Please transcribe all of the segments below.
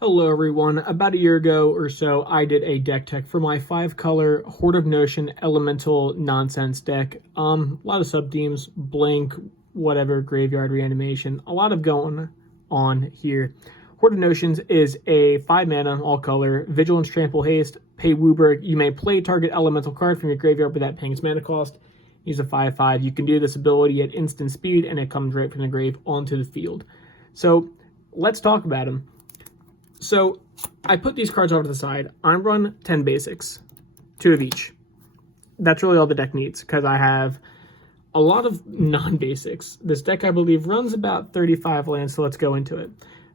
Hello everyone. About a year ago or so, I did a deck tech for my 5-color Horde of Notion Elemental Nonsense deck. A lot of sub-themes, Blink, whatever, Graveyard Reanimation, a lot of going on here. Horde of Notions is a 5-mana, all-color, Vigilance, Trample, Haste, pay Wooburg. You may play target elemental card from your graveyard without paying its mana cost. Use a 5/5. You can do this ability at instant speed, and it comes right from the grave onto the field. So, let's talk about them. So, I put these cards over to the side. I run 10 basics, 2 of each. That's really all the deck needs, because I have a lot of non-basics. This deck, I believe, runs about 35 lands, so let's go into it.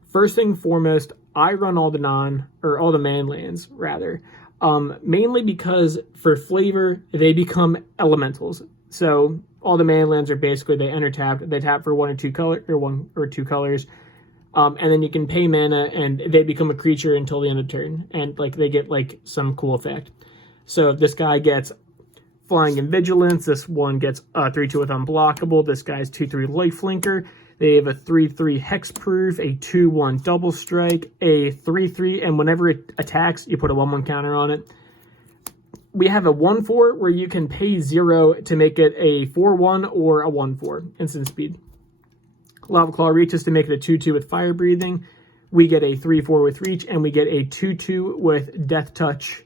First thing foremost, I run all the man lands, rather. Mainly because, for flavor, they become elementals. So, all the man lands are basically, they enter tapped, they tap for one or two colors. And then you can pay mana, and they become a creature until the end of turn. And, they get, some cool effect. So, this guy gets Flying and Vigilance. This one gets 3/2 with Unblockable. This guy's 2/3 Lifelinker. They have a 3/3 Hexproof, a 2/1 Double Strike, a 3/3, and whenever it attacks, you put a 1/1 counter on it. We have a 1/4 where you can pay 0 to make it a 4/1 or a 1/4 instant speed. Lava Claw reaches to make it a 2/2 with Fire Breathing. We get a 3/4 with Reach, and we get a 2/2 with Death Touch.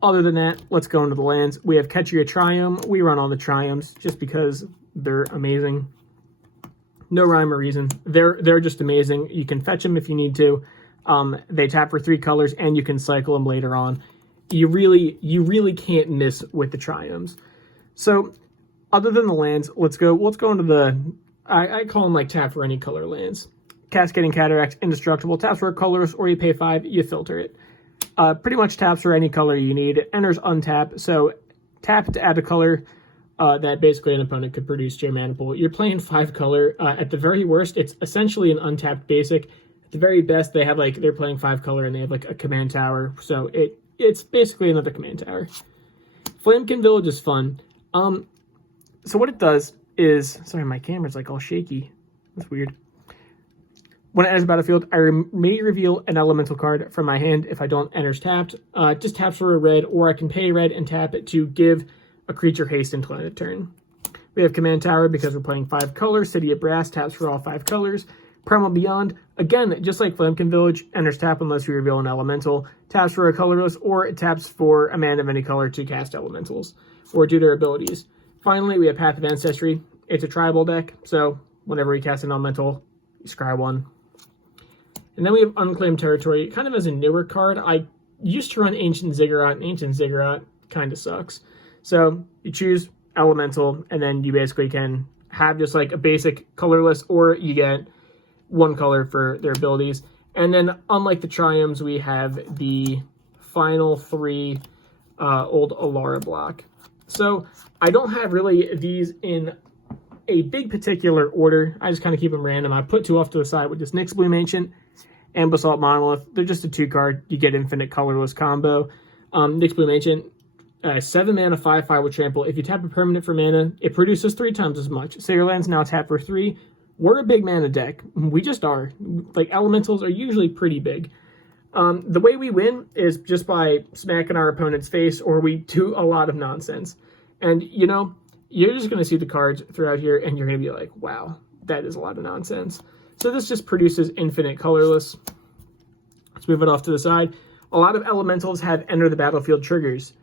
Other than that, let's go into the lands. We have Catch Your Triumph. We run all the Triumphs just because they're amazing. No rhyme or reason. They're just amazing. You can fetch them if you need to. They tap for 3 colors, and you can cycle them later on. You really can't miss with the Triumphs. So, other than the lands, let's go into the... I call them tap for any color lands. Cascading Cataract, Indestructible, taps for a colorless, or you pay 5, you filter it. Pretty much taps for any color you need. It enters untap, so tap to add a color that basically an opponent could produce to your mana pool. You're playing 5 color. At the very worst, it's essentially an untapped basic. At the very best, they have they're playing 5 color and they have a command tower, so it's basically another command tower. Flamekin Village is fun. So what it does is, sorry, my camera's all shaky. That's weird. When it enters the battlefield, I may reveal an elemental card from my hand. If I don't, enters tapped. It just taps for a red, or I can pay red and tap it to give a creature haste until end of turn. We have Command Tower because we're playing 5 colors. City of Brass taps for all 5 colors. Primal Beyond, again, just like Flamekin Village, enters tap unless you reveal an elemental. Taps for a colorless, or it taps for a mana of any color to cast elementals, or do their abilities. Finally, we have Path of Ancestry. It's a tribal deck, so whenever we cast an elemental, you scry 1. And then we have Unclaimed Territory, kind of as a newer card. I used to run Ancient Ziggurat, and Ancient Ziggurat kind of sucks. So you choose elemental, and then you basically can have just a basic colorless, or you get 1 color for their abilities. And then, unlike the Triumphs, we have the final 3 old Alara block. So I don't have really these in a big particular order. I just kind of keep them random. I put 2 off to the side with this Nyxbloom Ancient and Basalt Monolith. They're just a 2 card. You get infinite colorless combo. Nyxbloom Ancient, 7 mana, 5/5 with Trample. If you tap a permanent for mana, it produces 3 times as much. So your lands now tap for 3. We're a big mana deck. We just are. Elementals are usually pretty big. The way we win is just by smacking our opponent's face, or we do a lot of nonsense. And, you're just going to see the cards throughout here, and you're going to be like, wow, that is a lot of nonsense. So this just produces infinite colorless. Let's move it off to the side. A lot of elementals have enter the battlefield triggers.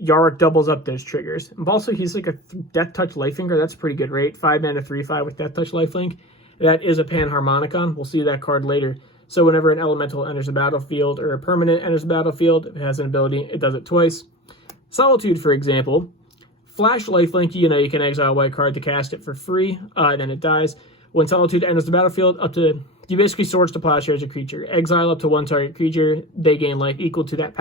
Yarok doubles up those triggers. And also, he's a Death Touch Lifelinker. That's pretty good, right? 5 mana, 3/5 with Death Touch Lifelink. That is a Panharmonicon. We'll see that card later. So whenever an elemental enters the battlefield, or a permanent enters the battlefield, if it has an ability, it does it twice. Solitude, for example. Flash Lifelink, you can exile a white card to cast it for free, then it dies. When Solitude enters the battlefield, you basically Swords to Plowshares a creature. Exile up to 1 target creature, they gain life equal to that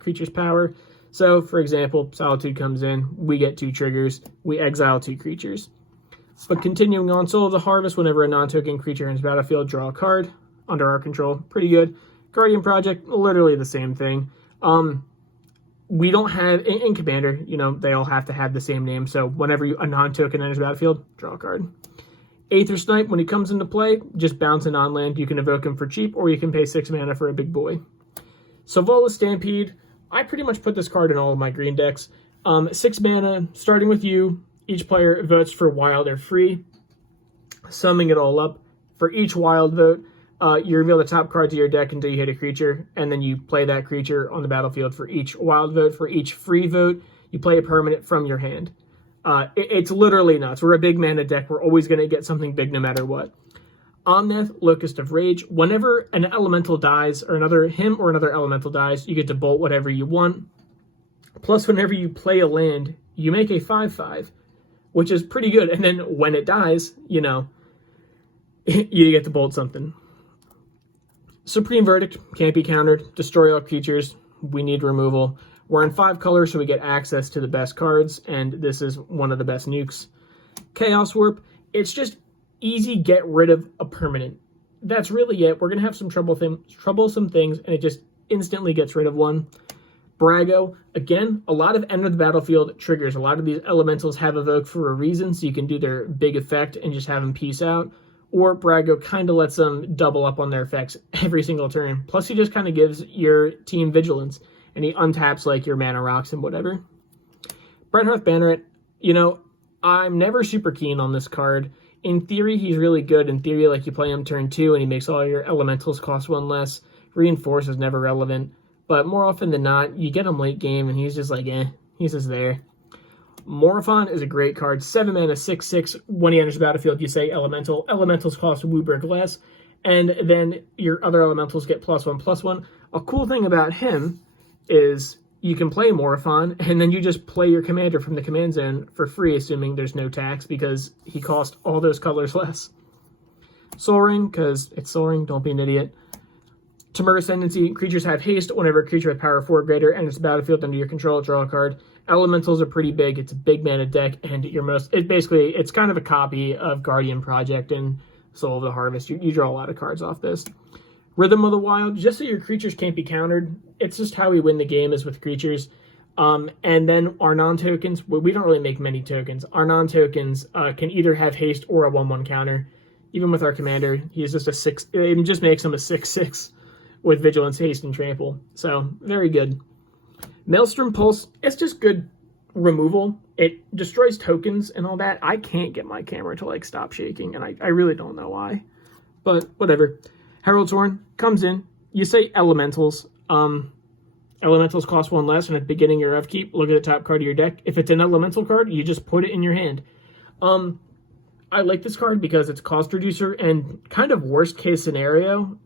creature's power. So, for example, Solitude comes in, we get 2 triggers, we exile 2 creatures. But continuing on, Soul of the Harvest, whenever a non-token creature enters the battlefield, draw a card under our control. Pretty good. Guardian Project, literally the same thing. We don't have, in Commander, they all have to have the same name, so whenever a non-token enters the battlefield, draw a card. Aether Snipe, when he comes into play, just bounce an on-land. You can evoke him for cheap, or you can pay 6 mana for a big boy. Sovola Stampede, I pretty much put this card in all of my green decks. 6 mana, starting with you. Each player votes for wild or free. Summing it all up. For each wild vote, you reveal the top card to your deck until you hit a creature, and then you play that creature on the battlefield for each wild vote. For each free vote, you play a permanent from your hand. It's literally nuts. We're a big mana deck. We're always going to get something big no matter what. Omnath, Locust of Rage. Whenever an elemental dies, or another elemental dies, you get to bolt whatever you want. Plus, whenever you play a land, you make a 5/5, which is pretty good. And then when it dies, you know, you get to bolt something. Supreme Verdict, can't be countered. Destroy all creatures. We need removal. We're in 5 colors, so we get access to the best cards, and this is one of the best nukes. Chaos Warp, it's just easy get rid of a permanent. That's really it. We're going to have some troublesome things, and it just instantly gets rid of one. Brago, again, a lot of end of the battlefield triggers. A lot of these elementals have evoke for a reason, so you can do their big effect and just have them peace out. Or Brago kind of lets them double up on their effects every single turn. Plus, he just kind of gives your team vigilance, and he untaps like your mana rocks and whatever. Brenhearth Banneret, you know, I'm never super keen on this card. In theory, he's really good. In theory, like, you play him turn 2 and he makes all your elementals cost 1 less. Reinforce is never relevant. But more often than not, you get him late game and he's just like, he's just there. Morophon is a great card. 7 mana, 6/6. When he enters the battlefield, you say elemental. Elementals cost Wooburg less. And then your other elementals get +1/+1. A cool thing about him is you can play Morophon, and then you just play your commander from the command zone for free, assuming there's no tax, because he cost all those colors less. Sol Ring, because it's Sol Ring, don't be an idiot. Temur Ascendancy, creatures have haste. Whenever a creature with power 4 or greater enters the battlefield under your control, draw a card. Elementals are pretty big. It's a big mana deck, and it's kind of a copy of Guardian Project and Soul of the Harvest. You draw a lot of cards off this. Rhythm of the Wild, just so your creatures can't be countered. It's just how we win the game is with creatures. And then our non-tokens, we don't really make many tokens. Our non-tokens can either have haste or a 1/1 counter. Even with our commander, he's just a 6. It just makes him a 6/6 with vigilance, haste, and trample. So, very good. Maelstrom Pulse, it's just good removal. It destroys tokens and all that. I can't get my camera to like stop shaking, and I really don't know why. But whatever. Herald's Horn comes in. You say elementals. Elementals cost 1 less, and at the beginning of your upkeep, look at the top card of your deck. If it's an elemental card, you just put it in your hand. I like this card because it's cost reducer, and kind of worst case scenario,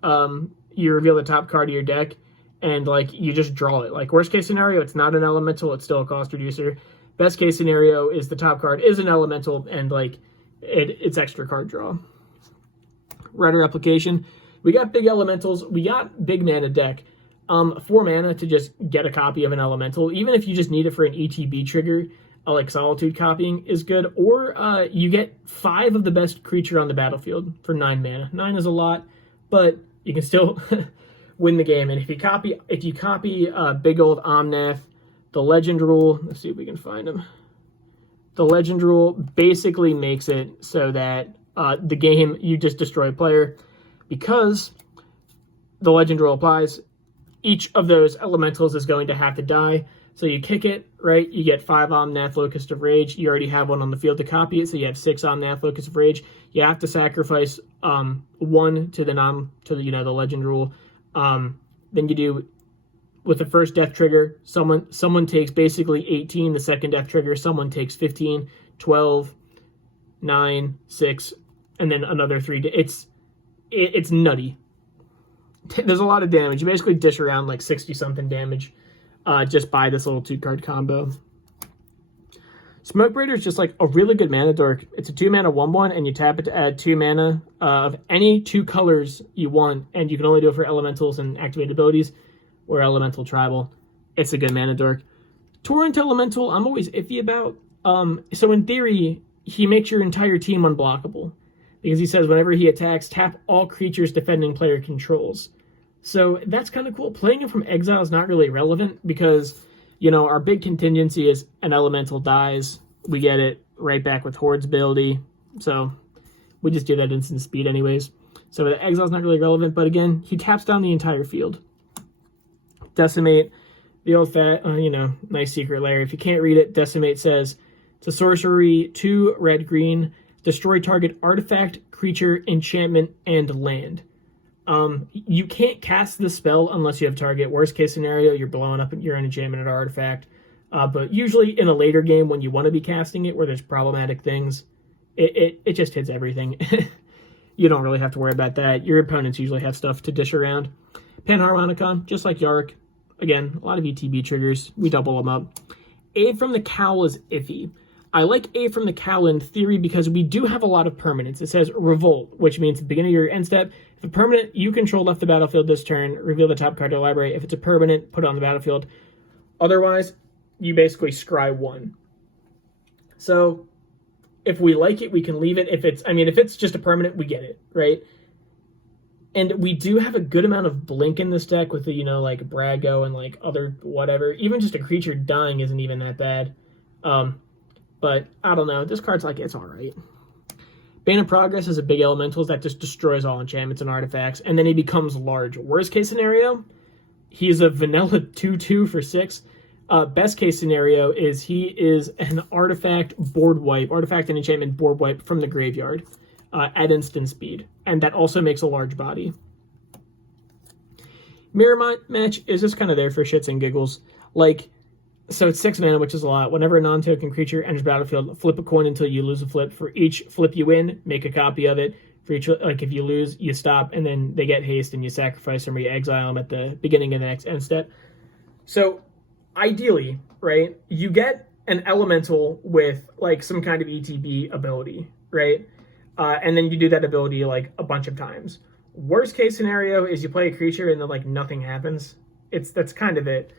you reveal the top card of your deck, and like you just draw it. Like worst case scenario, it's not an elemental, it's still a cost reducer. Best case scenario is the top card is an elemental, and like it's extra card draw. Rider Replication. We got big elementals. We got big mana deck. 4 mana to just get a copy of an elemental. Even if you just need it for an ETB trigger, like Solitude copying is good. Or you get 5 of the best creature on the battlefield for 9 mana. 9 is a lot, but you can still win the game. And if you copy big old Omnath, the Legend Rule, let's see if we can find him. The Legend Rule basically makes it so that the game, you just destroy a player. Because the Legend Rule applies, each of those elementals is going to have to die. So you kick it, right? You get 5 Omnath Locust of Rage. You already have one on the field to copy it, so you have 6 Omnath Locust of Rage. You have to sacrifice 1 to the Legend Rule. Then you do, with the first death trigger, someone takes basically 18. The second death trigger, someone takes 15, 12, 9, 6, and then another 3. It's nutty. There's a lot of damage. You basically dish around like 60-something damage just by this little 2-card combo. Smoke Breeder is just like a really good mana dork. It's a 2 mana 1/1, and you tap it to add 2 mana of any 2 colors you want, and you can only do it for elementals and activated abilities or elemental tribal. It's a good mana dork. Torrent Elemental, I'm always iffy about. So in theory, he makes your entire team unblockable, because he says whenever he attacks, tap all creatures defending player controls. So that's kind of cool. Playing it from exile is not really relevant because, you know, our big contingency is an elemental dies. We get it right back with Horde's ability. So We just did that instant speed anyways. So the exile's not really relevant, but again, he taps down the entire field. Decimate, the old fat, nice secret layer. If you can't read it, Decimate says, it's a sorcery, 2 red-green, destroy target artifact, creature, enchantment, and land. You can't cast the spell unless you have target. Worst case scenario, you're blowing up your own enchantment or artifact. But usually in a later game when you want to be casting it, where there's problematic things, it just hits everything. You don't really have to worry about that. Your opponents usually have stuff to dish around. Panharmonicon, just like Yark. Again, a lot of ETB triggers. We double them up. Aid from the Cowl is iffy. I like Aid from the Cowl in theory because we do have a lot of permanents. It says Revolt, which means at the beginning of your end step, if a permanent you control left the battlefield this turn, reveal the top card of the library. If it's a permanent, put it on the battlefield. Otherwise, you basically scry 1. So if we like it, we can leave it. If it's just a permanent, we get it, right? And we do have a good amount of blink in this deck with the, like Brago and like other whatever. Even just a creature dying isn't even that bad. But I don't know. This card's like, it's all right. Bane of Progress is a big elemental that just destroys all enchantments and artifacts, and then he becomes large. Worst case scenario, he's a vanilla 2/2 for 6. Best case scenario is he is an artifact and enchantment board wipe from the graveyard at instant speed, and that also makes a large body. Mirror Match is just kind of there for shits and giggles. So it's 6 mana, which is a lot. Whenever a non-token creature enters battlefield, flip a coin until you lose a flip. For each flip you win, make a copy of it. For each, if you lose, you stop, and then they get haste, and you sacrifice them or you exile them at the beginning of the next end step. So ideally, right, you get an elemental with some kind of ETB ability, right? And then you do that ability a bunch of times. Worst case scenario is you play a creature and then nothing happens. That's kind of it.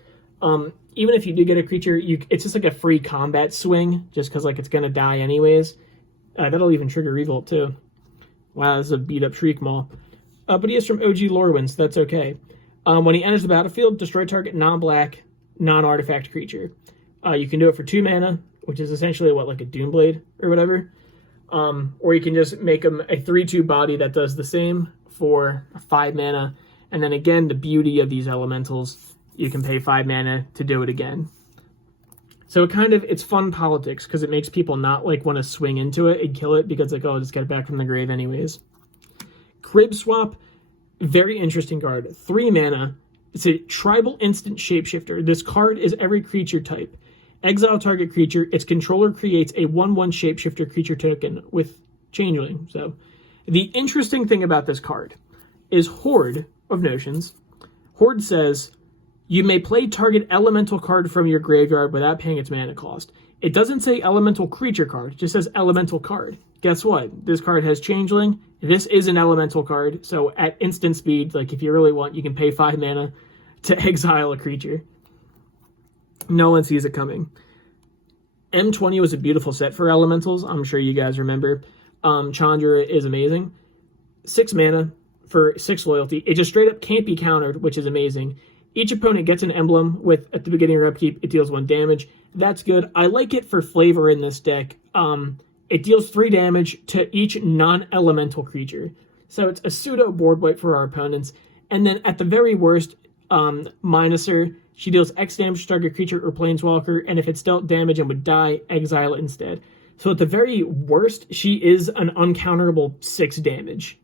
Even if you do get a creature, it's just a free combat swing, just because it's gonna die anyways. That'll even trigger Revolt too. Wow, this is a beat up Shriek Maul. But he is from OG Lorwyn, so that's okay. When he enters the battlefield, destroy target non-black, non-artifact creature. You can do it for 2 mana, which is essentially a Doomblade or whatever. Or you can just make him a 3/2 body that does the same for 5 mana. And then again, the beauty of these elementals, you can pay 5 mana to do it again. So it's fun politics because it makes people not want to swing into it and kill it because I'll just get it back from the grave anyways. Crib Swap, very interesting card. 3 mana. It's a tribal instant shapeshifter. This card is every creature type. Exile target creature. Its controller creates a 1/1 shapeshifter creature token with Changeling. So the interesting thing about this card is Horde of Notions. Horde says, you may play target elemental card from your graveyard without paying its mana cost. It doesn't say elemental creature card, it just says elemental card. Guess what? This card has Changeling. This is an elemental card, so at instant speed, if you really want, you can pay 5 mana to exile a creature. No one sees it coming. M20 was a beautiful set for elementals. I'm sure you guys remember. Chandra is amazing. 6 mana for 6 loyalty. It just straight up can't be countered, which is amazing. Each opponent gets an emblem with, at the beginning of your upkeep, it deals 1 damage. That's good. I like it for flavor in this deck. It deals 3 damage to each non-elemental creature. So it's a pseudo board wipe for our opponents. And then at the very worst, Minuser, she deals X damage to target creature or planeswalker, and if it's dealt damage and would die, exile it instead. So at the very worst, she is an uncounterable 6 damage,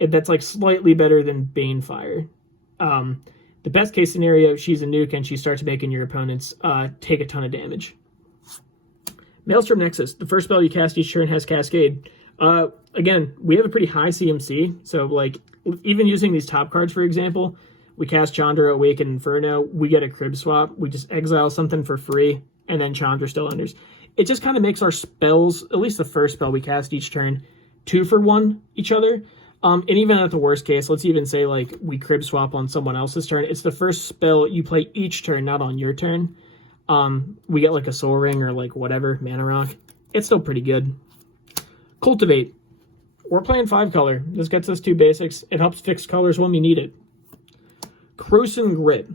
That's slightly better than Banefire. The best case scenario, she's a nuke and she starts making your opponents take a ton of damage. Maelstrom Nexus, the first spell you cast each turn has Cascade. Again, we have a pretty high CMC, so even using these top cards, for example, we cast Chandra, Awaken Inferno, we get a Crib Swap, we just exile something for free, and then Chandra still enters. It just kind of makes our spells, at least the first spell we cast each turn, 2 for 1 each other. And even at the worst case, let's even say we Crib Swap on someone else's turn. It's the first spell you play each turn, not on your turn. We get a Soul Ring or whatever, Mana Rock. It's still pretty good. Cultivate. We're playing 5 color. This gets us 2 basics. It helps fix colors when we need it. Krosan Grip.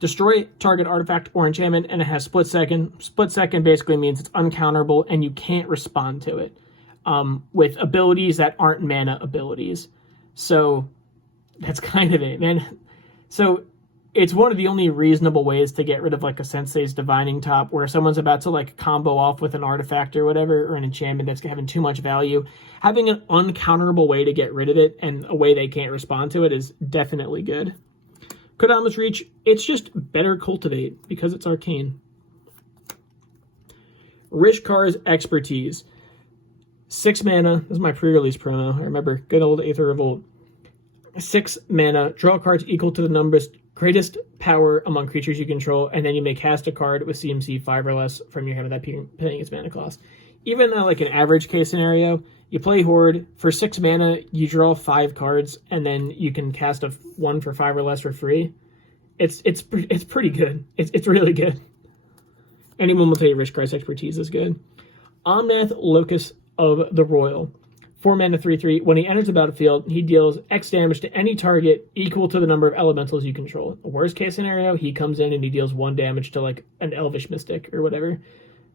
Destroy target artifact or enchantment, and it has split second. Split second basically means it's uncounterable and you can't respond to it. with abilities that aren't mana abilities. So that's kind of it, man. So it's one of the only reasonable ways to get rid of like a Sensei's Divining Top, where someone's about to like combo off with an artifact or whatever, or an enchantment that's having too much value. Having an uncounterable way to get rid of it and a way they can't respond to it is definitely good. Kodama's Reach, it's just better Cultivate because it's arcane. Rishkar's Expertise. 6 mana. This is my pre-release promo. I remember good old Aether Revolt. 6 mana. Draw cards equal to the numbers greatest power among creatures you control, and then you may cast a card with CMC 5 or less from your hand without paying its mana cost. Even like an average case scenario, you play Horde, for 6 mana, you draw 5 cards, and then you can cast a 1 for 5 or less for free. It's pretty good. It's really good. Anyone will tell you Rishkar's Expertise is good. Omnath, Locus of the Royal. 4 mana 3/3. When he enters the battlefield, he deals X damage to any target equal to the number of elementals you control. A worst case scenario, he comes in and he deals 1 damage to like an Elvish Mystic or whatever.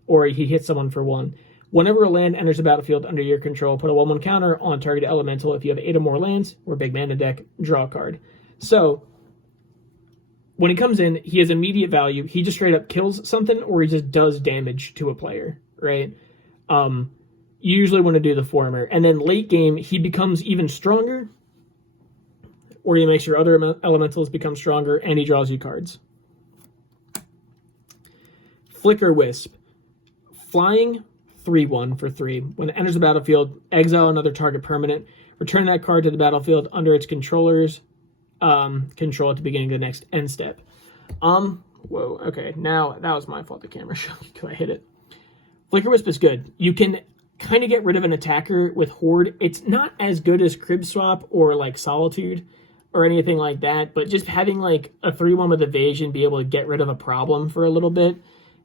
Or he hits someone for 1. Whenever a land enters the battlefield under your control, put a 1/1 counter on target elemental. If you have 8 or more lands, or big mana deck, draw a card. So, when he comes in, he has immediate value. He just straight up kills something, or he just does damage to a player, right? You usually want to do the former. And then late game, he becomes even stronger, or he makes your other elementals become stronger, and he draws you cards. Flicker Wisp. Flying, 3/1 for 3. When it enters the battlefield, exile another target permanent. Return that card to the battlefield under its controller's control at the beginning of the next end step. Whoa, okay. Now, that was my fault. The camera showed me because I hit it. Flicker Wisp is good. You can kind of get rid of an attacker with Horde. It's not as good as Crib Swap or like Solitude or anything like that, but just having like a 3/1 with evasion, be able to get rid of a problem for a little bit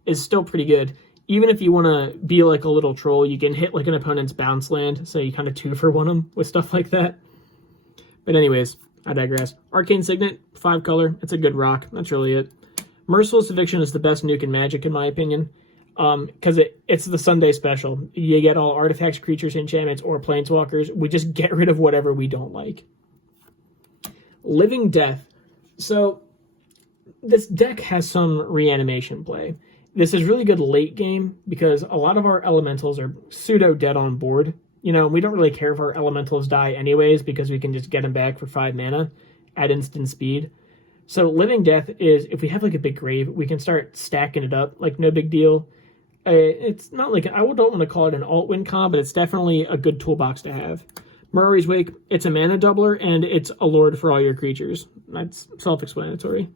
is still pretty good. Even if you want to be like a little troll, you can hit like an opponent's bounce land, so you kind of 2-for-1 them with stuff like that. But anyways, I digress. Arcane Signet, 5 color. It's a good rock. That's really it. Merciless Eviction is the best nuke in Magic, in my opinion. Because it's the Sunday special. You get all artifacts, creatures, enchantments, or planeswalkers. We just get rid of whatever we don't like. Living Death. So, this deck has some reanimation play. This is really good late game because a lot of our elementals are pseudo dead on board. You know, we don't really care if our elementals die anyways because we can just get them back for 5 mana at instant speed. So Living Death is, if we have like a big grave, we can start stacking it up, like no big deal. It's not like, I don't want to call it an alt-win con, but it's definitely a good toolbox to have. Murray's Wake, it's a mana doubler, and it's a lord for all your creatures. That's self-explanatory.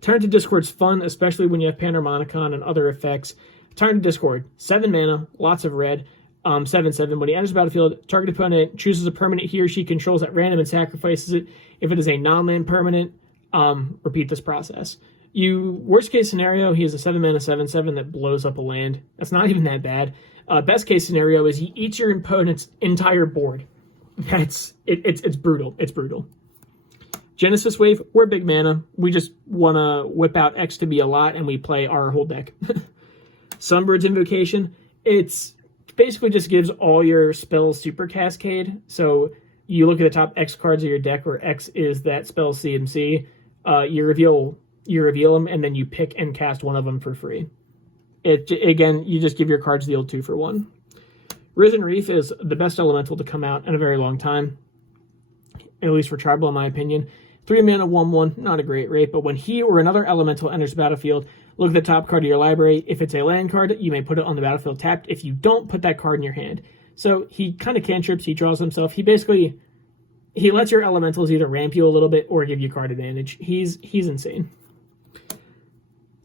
Turn to Discord's fun, especially when you have Panharmonicon and other effects. Turn to Discord, 7 mana, lots of red, 7/7. When he enters the battlefield, target opponent chooses a permanent he or she controls at random and sacrifices it. If it is a non-land permanent, repeat this process. Worst case scenario, he has a 7 mana 7/7 that blows up a land. That's not even that bad. Best case scenario is he eats your opponent's entire board. It's brutal. It's brutal. Genesis Wave, we're big mana. We just want to whip out X to be a lot, and we play our whole deck. Sunbird's Invocation, it's basically just gives all your spells super cascade. So you look at the top X cards of your deck, where X is that spell's CMC. You reveal them, and then you pick and cast one of them for free. Again, you just give your cards the old 2-for-1. Risen Reef is the best elemental to come out in a very long time, at least for tribal, in my opinion. 3 mana 1/1, not a great rate, but when he or another elemental enters the battlefield, look at the top card of your library. If it's a land card, you may put it on the battlefield tapped. If you don't, put that card in your hand. So he kind of cantrips, he draws himself. He lets your elementals either ramp you a little bit or give you card advantage. He's insane.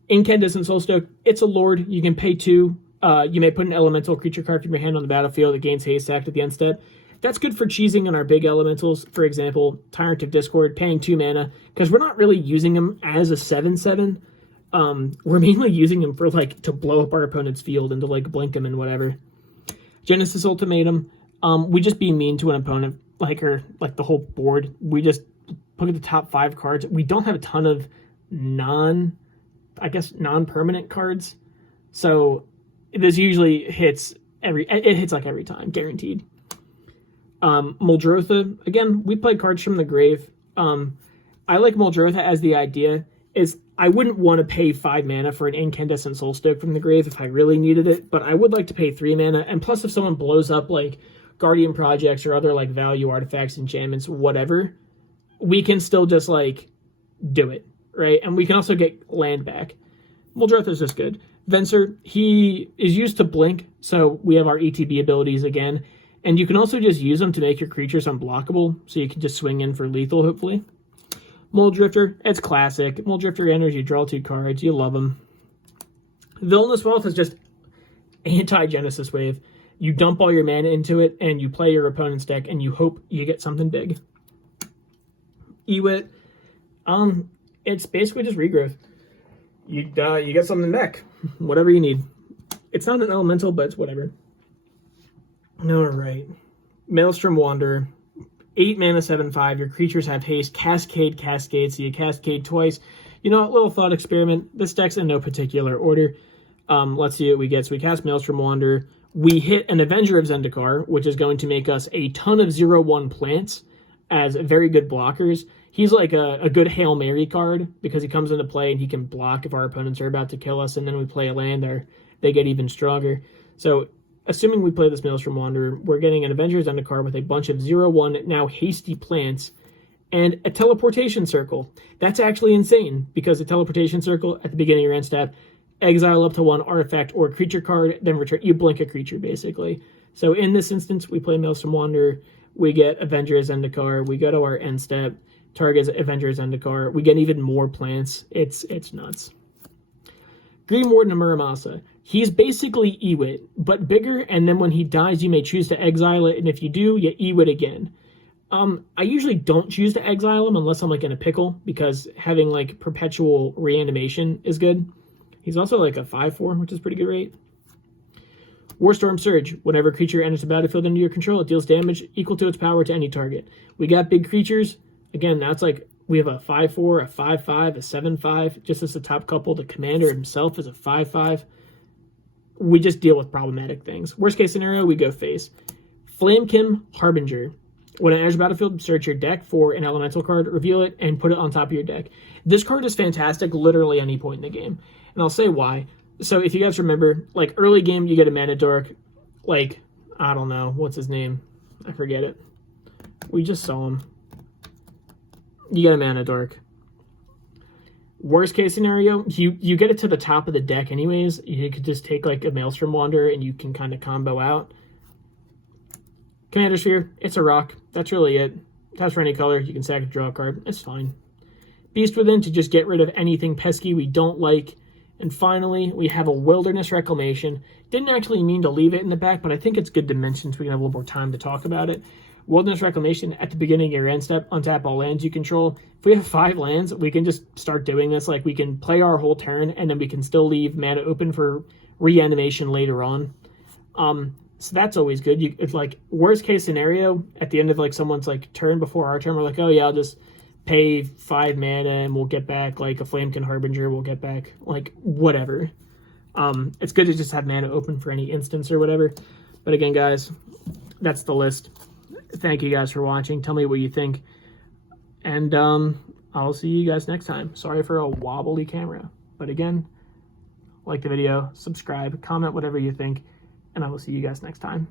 Incandescent Soulstoke, it's a lord. You can pay 2. You may put an elemental creature card from your hand on the battlefield. It gains haste act at the end step. That's good for cheesing on our big elementals. For example, Tyrant of Discord, paying 2 mana, because we're not really using them as a 7/7. We're mainly using them for to blow up our opponent's field and to blink them and whatever. Genesis Ultimatum, we just be mean to an opponent, the whole board. We just look at the top 5 cards. We don't have a ton of non-permanent cards. So this usually hits it hits like every time, guaranteed. Muldrotha, again, we play cards from the grave. I like Muldrotha as the idea is I wouldn't want to pay 5 mana for an incandescent Soulstoke from the grave if I really needed it, but I would like to pay 3 mana, and plus if someone blows up like Guardian Projects or other like value artifacts, enchantments, whatever, we can still just like do it, right? And we can also get land back. Muldrotha is just good. Venser, he is used to blink, so we have our ETB abilities again, and you can also just use them to make your creatures unblockable, so you can just swing in for lethal, hopefully. Muldrifter, it's classic. Muldrifter enters, you draw 2 cards, you love them. Villainous Wealth is just anti-Genesis Wave. You dump all your mana into it, and you play your opponent's deck, and you hope you get something big. Ewit, it's basically just regrowth. You get something back, whatever you need. It's not an elemental, but it's whatever. All right. Maelstrom Wander, 8 mana, 7/5. Your creatures have haste, cascade, so you cascade twice. You know, a little thought experiment. This deck's in no particular order. Let's see what we get. So we cast Maelstrom Wander. We hit an Avenger of Zendikar, which is going to make us a ton of 0/1 plants as very good blockers. He's like a good Hail Mary card because he comes into play and he can block if our opponents are about to kill us, and then we play a land there, they get even stronger. So assuming we play this Maelstrom Wanderer, we're getting an Avengers Zendikar with a bunch of 0/1 now hasty plants and a teleportation circle. That's actually insane because a teleportation circle at the beginning of your end step, exile up to 1 artifact or creature card, then return. You blink a creature basically. So in this instance, we play Maelstrom Wanderer, we get Avengers Zendikar, we go to our end step, targets Avengers Zendikar, we get even more plants. It's nuts. Green Warden of Muramasa. He's basically Ewit, but bigger, and then when he dies, you may choose to exile it, and if you do, you Ewit again. I usually don't choose to exile him unless I'm like in a pickle, because having like perpetual reanimation is good. He's also like a 5/4, which is pretty good rate. Warstorm Surge. Whenever a creature enters the battlefield under your control, it deals damage equal to its power to any target. We got big creatures. Again, that's like, we have a 5/4, a 5/5, a 7/5, just as the top couple. The commander himself is a 5/5. We just deal with problematic things. Worst case scenario, we go face. Flamekin Harbinger. When it enters the battlefield, search your deck for an elemental card, reveal it, and put it on top of your deck. This card is fantastic literally any point in the game. And I'll say why. So if you guys remember, like early game, you get a mana dork. Like, I don't know, what's his name? I forget it. We just saw him. You get a mana dork. Worst case scenario, you get it to the top of the deck anyways. You could just take like a Maelstrom Wander and you can kind of combo out. Commander Sphere, it's a rock. That's really it. Taps for any color. You can sack it, draw a card. It's fine. Beast Within to just get rid of anything pesky we don't like. And finally, we have a Wilderness Reclamation. Didn't actually mean to leave it in the back, but I think it's good to mention so we can have a little more time to talk about it. Wilderness Reclamation, at the beginning of your end step, untap all lands you control. If we have 5 lands, we can just start doing this. Like, we can play our whole turn, and then we can still leave mana open for reanimation later on. So that's always good. It's like, worst case scenario, at the end of like someone's like turn before our turn, we're like, oh yeah, I'll just pay 5 mana and we'll get back like a Flamekin Harbinger, we'll get back like whatever. It's good to just have mana open for any instance or whatever. But again, guys, that's the list. Thank you guys for watching. Tell me what you think. And I'll see you guys next time. Sorry for a wobbly camera. But again, like the video, subscribe, comment whatever you think, and I will see you guys next time.